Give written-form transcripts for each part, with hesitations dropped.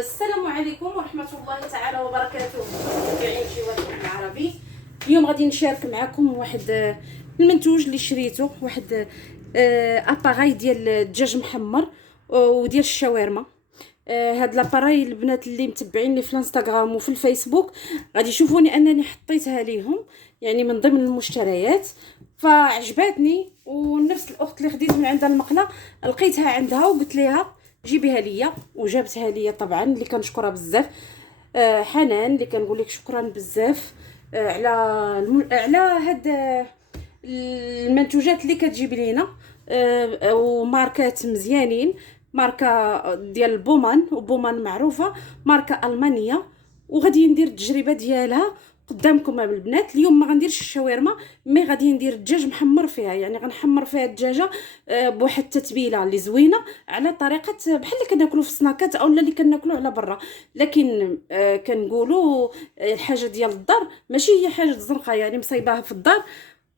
السلام عليكم ورحمه الله تعالى وبركاته. متابعين شوال العربي، اليوم غادي نشارك معكم واحد المنتوج اللي شريته، واحد اباغاي ديال الدجاج محمر وديال الشاورما. هاد لاباراي البنات اللي متبعيني في الانستغرام وفي الفيسبوك غادي يشوفوني انني حطيتها ليهم، يعني من ضمن المشتريات، فعجباتني. ونفس الاخت اللي خديت من عندها المقله لقيتها عندها وقلت لها جيبيها ليا، وجابتها ليا طبعا، اللي كنشكرها بزاف. حنان اللي كنقول لك شكرا بزاف على هاد المنتوجات اللي كتجيب لينا، وماركات مزيانين، ماركه ديال بومان، وبومان معروفه ماركه المانيه، وغادي ندير التجربه ديالها قدامكم البنات. اليوم ما غنديرش الشاورما، مي غادي ندير الدجاج محمر فيها، يعني غنحمر فيها الدجاجه بواحد التتبيله اللي زوينه، على طريقه بحال اللي كناكلوا في السناكات او اللي كناكلوا على برا. لكن كنقولوا الحاجه ديال الدار ماشي هي حاجه الزنقه، يعني مصايباها في الدار.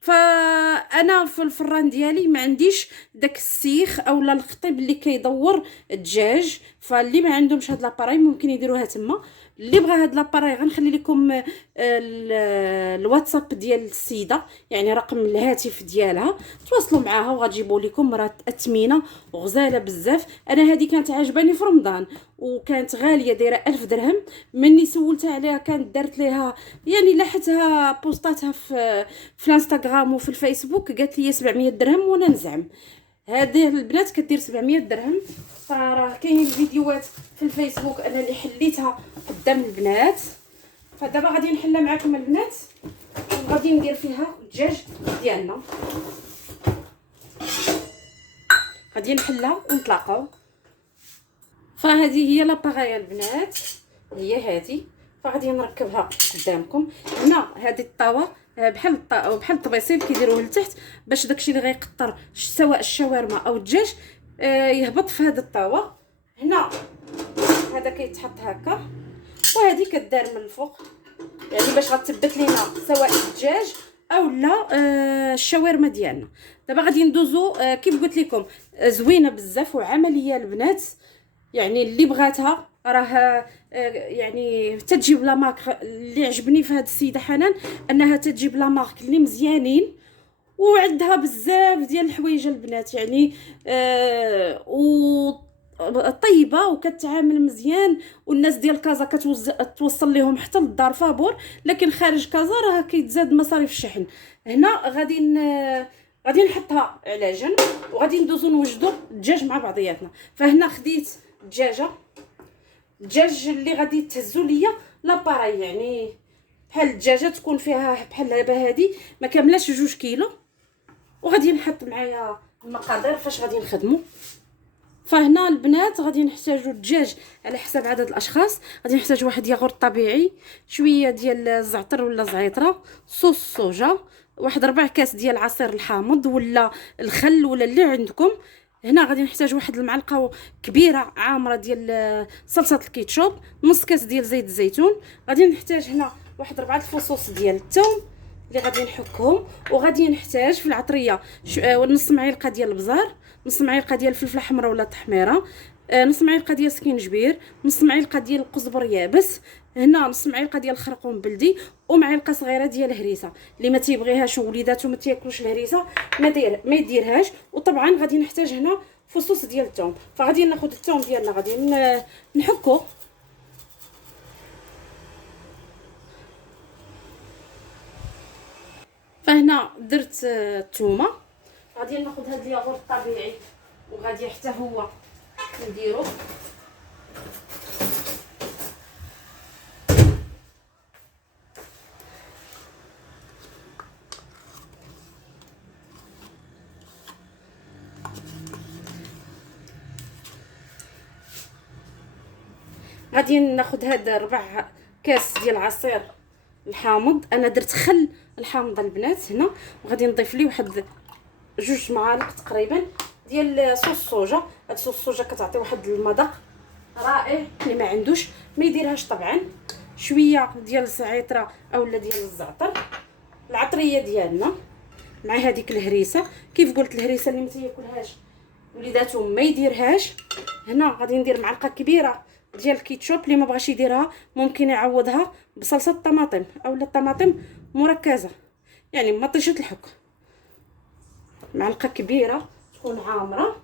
فانا في الفران ديالي ما عنديش داك السيخ اولا الخطيب اللي كيدور الدجاج، فاللي ما عندهمش هاد لاباراي ممكن يديروها تما. اللي بغى هاد لاباراي غنخلي لكم الواتساب ديال السيده، يعني رقم الهاتف ديالها، تواصلوا معاها وغتجيبوا لكم. راه اثمنه وغزاله بزاف. انا هذه كانت عجباني في رمضان وكانت غاليه، دايره 1000 درهم. مني سولتها عليها كانت دارت ليها، يعني لاحتها بوستاتها في الانستغرام وفي الفيسبوك، قالت لي 700 درهم، وانا نزعم هذه البنات كدير 700 درهم. فراه كاينين الفيديوهات في الفيسبوك انا اللي حليتها قدام البنات. فدابا غادي نحلها معكم البنات، وغادي ندير فيها الدجاج ديالنا. غادي نحلها ونتلاقاو. فهذه هي لاباغاي البنات، هي هذه. فغادي نركبها قدامكم. هنا هذه الطاوه بحال الطبيصيل كيديروه لتحت، باش داكشي اللي غيقطر سواء الشاورما او الدجاج يهبط في هذه الطاوه. هنا هذا كيتحط هكا، وهذه كدار من الفوق، يعني باش غتثبت لينا سواء الدجاج او لا الشاورما ديالنا. دابا غادي ندوزو كيف قلت لكم زوينه بزاف وعمليه البنات، يعني اللي بغاتها راه يعني تجيب لا مارك. اللي عجبني في هذه السيده حنان انها تجيب لا مارك اللي مزيانين، وعندها بزاف ديال الحوايج البنات، يعني طيبه وكتعامل مزيان. والناس ديال كازا كتوصل لهم حتى للدار فابور، لكن خارج كازا راه كيتزاد مصاريف الشحن. هنا غادي نحطها على جنب، وغادي ندوزو نوجدوا الدجاج مع بعضياتنا. فهنا خديت الدجاج اللي غادي تهزوا ليا لاباراي، يعني بحال الدجاجه تكون فيها بحال هبه، هذه ما كاملاش 2 كيلو. وغادي نحط معايا المقادير فاش غادي نخدموا. فهنا البنات غادي نحتاجوا الدجاج على حسب عدد الاشخاص. غادي نحتاج واحد ياغورت طبيعي، شويه ديال الزعتر ولا زعيطره، صوص صوجا، واحد 4 كاس ديال عصير الحامض ولا الخل ولا اللي عندكم. هنا غادي نحتاج واحد المعلقه كبيره عامره ديال صلصه الكيتشوب، نص كاس ديال زيت الزيتون. غادي نحتاج هنا واحد 4 الفصوص ديال الثوم اللي غادي نحكهم. وغادي نحتاج في العطريه نص معلقه ديال البزار، نص معلقه ديال الفلفله حمراء ولا تحميره، نص معلقه ديال سكينجبير، نص معلقه ديال القزبر يابس، هنا نص معلقه ديال الخرقوم بلدي، ومعلقه صغيره ديال الهريسه. اللي ما تيبغيهاش وليداتو ما تياكلوش الهريسه ما يديرهاش. وطبعا غادي نحتاج هنا فصوص ديال الثوم. فغادي ناخذ الثوم ديالنا غادي نحكو. فهنا درت الثومه. غادي ناخذ هذا الياغورت الطبيعي وغادي حتى هو نديرو. غادي ناخذ هاد 4 كاس ديال عصير الحامض. انا درت خل الحامضه البنات هنا، وغادي نضيف ليه واحد 2 معالق تقريبا ديال صوص الصوجا. هاد صوص الصوجا كتعطي واحد المذاق رائع، اللي ما عندوش ما يديرهاش. طبعا شويه ديال الزعتره اولا ديال الزعتر. العطريه ديالنا مع هذيك الهريسه، كيف قلت الهريسه اللي ما تياكلهاش وليداتهم ما يديرهاش. هنا غادي ندير معلقه كبيره ديال الكيتشوب، اللي ما بغاش يديرها ممكن يعوضها بصلصه الطماطم اولا الطماطم مركزه، يعني مطيشه الحك. معلقه كبيره تكون عامره.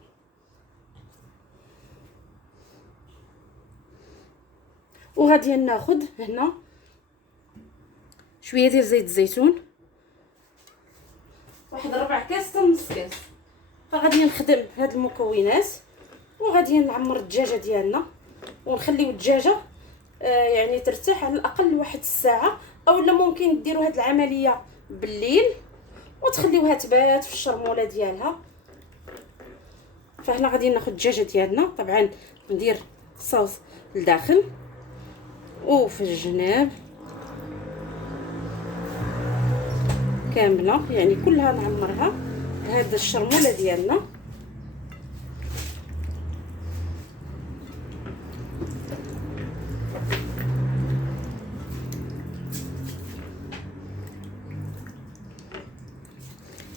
وغادي ناخذ هنا شويه ديال زيت الزيتون، واحد 4 كاس حتى نص كاس. فغادي نخدم هاد المكونات وغادي نعمر الدجاجه ديالنا ونخليو الدجاجه يعني ترتاح على الاقل 1 ساعه، اولا ممكن ديروا هاد العمليه بالليل وتخليوها تبات في الشرموله ديالها. فهنا غادي ناخذ الدجاجه ديالنا، طبعا ندير الصوص لداخل وفي الجناب كامله، يعني كلها نعمرها هاد الشرموله ديالنا.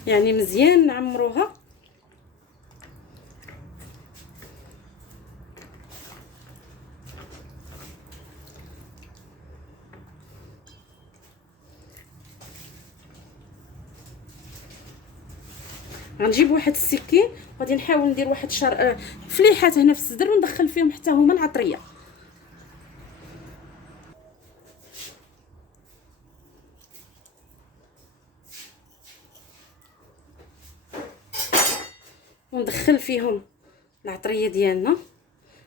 يعني مزيان نعمروها. غنجيب واحد السكين وغادي نحاول ندير واحد فليحات هنا في الصدر وندخل فيهم حتى هما العطريه. وندخل فيهم العطريه ديالنا.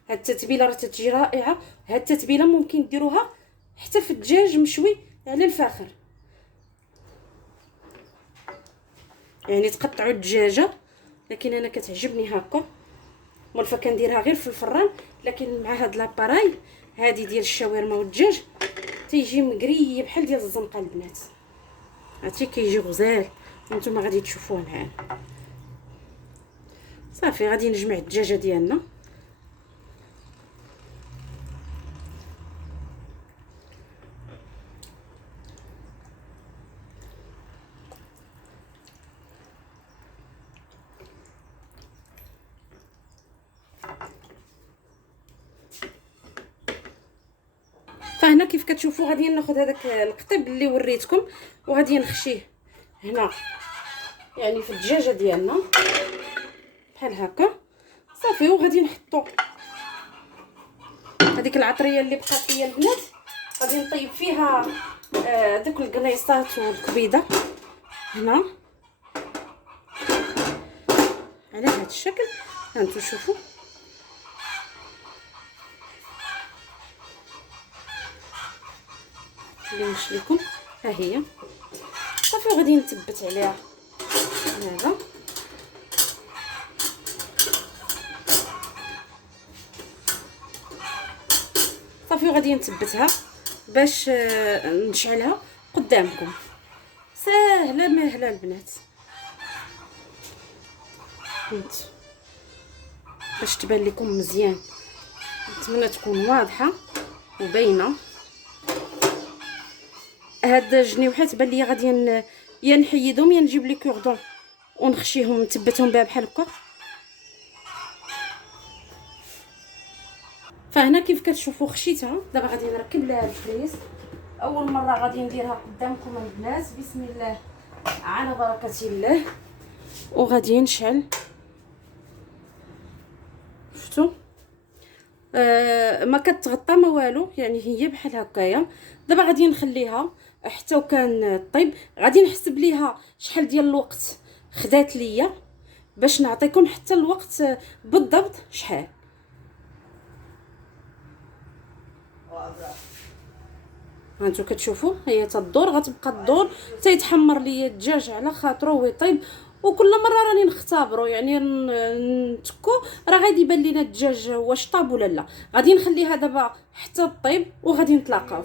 هاد التتبيله راه تتجي رائعه. هاد التتبيله ممكن ديروها حتى في الدجاج مشوي على الفاخر، يعني تقطعوا الدجاجه، لكن انا كتعجبني هكا مولفه كنديرها غير في الفران. لكن مع هاد لاباراي هادي ديال الشاورما والدجاج تيجي مقري بحال ديال الزنقه البنات، عرفتي كيجي غزال. وانتم غادي تشوفوه معانا. صافي غادي نجمع الدجاجه ديالنا. فهنا كيف كتشوفوا غادي ناخذ هذاك القطيب اللي وريتكم وغادي نخشيه هنا يعني في الدجاجه ديالنا بحال هكا. صافي وغادي نحطو هذيك العطريه اللي بقات ليا البنات، غادي نطيب فيها دوك القنيصات والكبيده هنا على هذا الشكل. هانتو شوفوا اللي مش لكم، ها هي. صافي غادي نثبت عليها هذا. صافي وغادي نثبتها باش نشعلها قدامكم. ساهله ماهله البنات، باش تبان لكم مزيان. نتمنى تكون واضحه وباينه. هاد الجنيوحات بان ليا غادي يا نحيدهم يا نجيب لي كوردون ونخشيهم نثبتهم بها بحال هكا. فهنا كيف كتشوفوا خشيتها. دابا غادي نركب لها الفريز. اول مره غادي نديرها قدامكم البنات. بسم الله على بركه الله. وغادي نشعل. شفتوا ما كتغطى ما والو، يعني هي بحال هكايا. دابا غادي نخليها حتى وكان طيب. غادي نحسب ليها شحال ديال الوقت خدات ليا باش نعطيكم حتى الوقت بالضبط شحال. هانتو كتشوفوا هي تدور، غتبقى تدور تيتحمر ليا الدجاج على خاطرو ويطيب. وكل مره راني نختبروا يعني نتكو راه غادي يبان لينا الدجاج واش طاب ولا لا. غادي نخليها دابا حتى طيب وغادي نتلاقاو.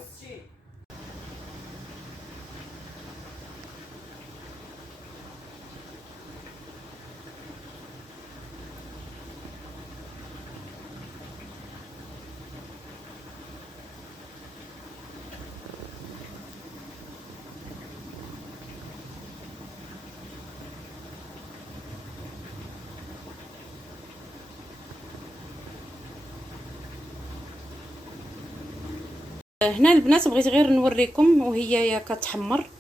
هنا البنات بغيت غير نوريكم وهي كتحمر.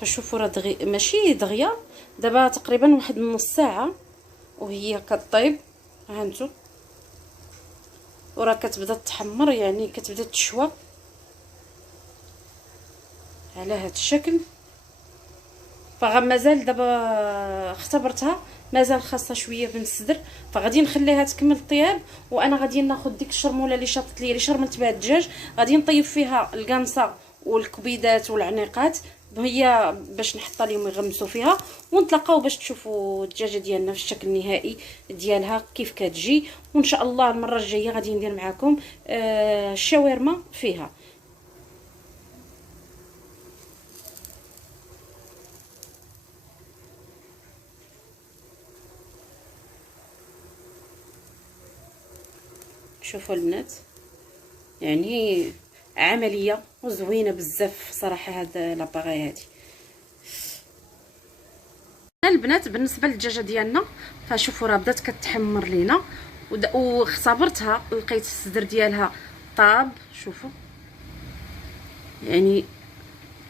فشوفوا راه ماشي دغيا، دابا تقريبا واحد نص ساعه وهي كطيب. ها انتو وراه كتبدا تحمر يعني كتبدا تشوى على هذا الشكل. فمازال دابا اختبرتها مازال خاصها شويه بن الصدر، فغادي نخليها تكمل الطياب. وانا غادي ناخذ ديك الشرموله اللي شاطت لي اللي شرملت بها الدجاج، غادي نطيب فيها القنصه والكبيدات والعنيقات هي باش نحطها لهم يغمسوا فيها، ونتلاقاو باش تشوفوا الدجاجه ديالنا في الشكل النهائي ديالها كيف كتجي. وان شاء الله المره الجايه غادي ندير معكم الشاورما فيها. شوفوا البنات يعني عمليه وزوينه بزاف صراحه هاد لاباغي هادي. البنات بالنسبه للدجاجه ديالنا فشوفوا راه بدات كتحمر لينا واختبرتها لقيت الصدر ديالها طاب. شوفوا يعني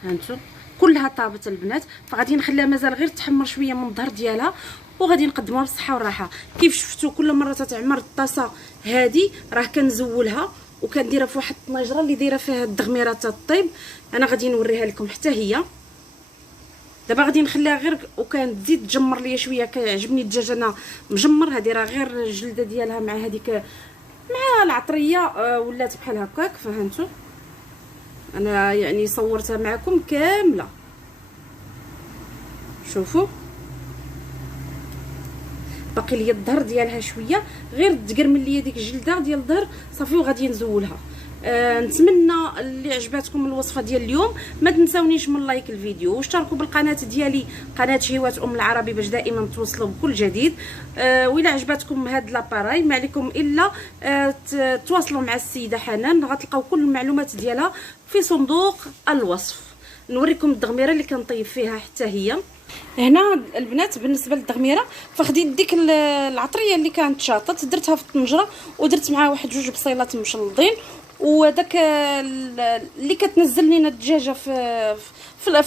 هانتو كلها طابت البنات. فغادي نخليها مازال غير تحمر شويه من الظهر ديالها وغادي نقدموها بالصحه والراحه. كيف شفتوا كل مره تتعمر الطاسه هذه راه كنزولها وكنديرها في واحد الطنجره اللي دايره فيها الدغميره تطيب. انا غادي نوريها لكم حتى هي. دابا غادي نخليها غير وكان تزيد تجمر ليا شويه. كيعجبني الدجاج انا مجمر. هذه راه غير الجلده ديالها مع هذيك مع العطريه ولات بحال هكاك. فهمتوا انا يعني صورتها معكم كامله. شوفوا باقي ليا الظهر ديالها شويه غير تقرمل ليا ديك الجلده ديال الظهر صافي وغادي نزولها. نتمنى اللي عجباتكم الوصفه ديال اليوم. ما تنساونيش من لايك الفيديو واشتركوا بالقناه ديالي قناه شهيوات العربي باش دائما توصلوا بكل جديد. وإلا عجباتكم هاد لاباراي ما عليكم الا تواصلوا مع السيده حنان، غتلقاو كل المعلومات ديالها في صندوق الوصف. نوريكم الدغميره اللي كنطيب فيها حتى هي. هنا البنات بالنسبه للدغميره فخديت ديك العطريه اللي كانت شاطت درتها في الطنجره ودرت معها واحد جوج بصيلات مشلضين وداك اللي كتنزل لينا الدجاجه في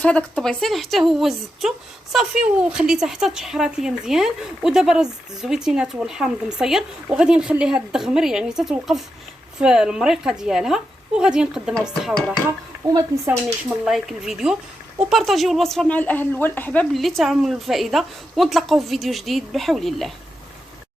هذاك الطبيصيل حتى هو زدته صافي وخليتها حتى تشحرات ليا مزيان. ودابا راه زدت الزويتينات والحامض مصير وغادي نخليها تدغمر يعني تتوقف في المريقه ديالها وغادي نقدمها بالصحه والراحه. وما تنساونيش من لايك الفيديو وبارطاجيو الوصفه مع الاهل والاحباب اللي تعملوا الفائده. ونتلاقاو في فيديو جديد بحول الله.